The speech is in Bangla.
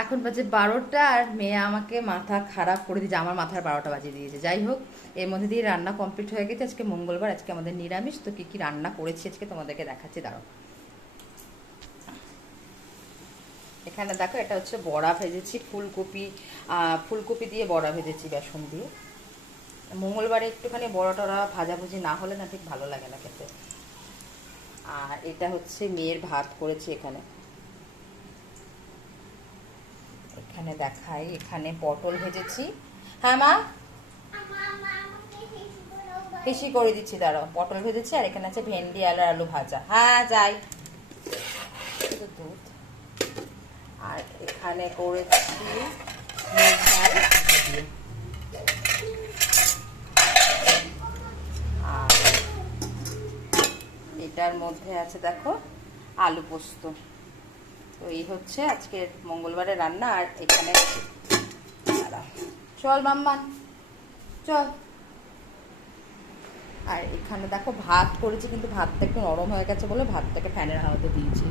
এখন বাজে 12টা আর মেয়ে আমাকে মাথা খারাপ করে দিয়েছে, আমার মাথার 12টা বাজিয়ে দিয়েছে। যাই হোক, এর মধ্যে দিয়ে রান্না কমপ্লিট হয়ে গেছে। আজকে মঙ্গলবার, আজকে আমাদের নিরামিষ। তো কী কী রান্না করেছি আজকে তোমাদেরকে দেখাচ্ছি, দাঁড়াও। এখানে দেখো, এটা হচ্ছে বড়া ভেজেছি, ফুলকপি দিয়ে বড়া ভেজেছি বেসন দিয়ে। মঙ্গলবারে একটুখানি বড়া টড়া ভাজাভুজি না হলে না ঠিক ভালো লাগে না খেতে। আর এটা হচ্ছে মেয়ের ভাত করেছি। এখানে এখানে দেখাই, এখানে পটল ভেজেছি। হ্যাঁ মা, বেশি করে দিচ্ছি, দাঁড়াও। পটল ভেজেছি, আর এখানে আছে ভেন্ডি আলু আলু ভাজা। হ্যাঁ যাই, দুধ। আর এখানে করেছি মুগ ডাল দিয়ে। আর এটার মধ্যে আছে দেখো আলু পোস্ত। তো এই হচ্ছে আজকের মঙ্গলবারের রান্না। আর এখানে চল মাম্মান চল। আর এখানে দেখো ভাত করেছি, কিন্তু ভাতটা একটু নরম হয়ে গেছে বলে ভাতটাকে ফ্যানের হাওয়াতে দিয়েছি।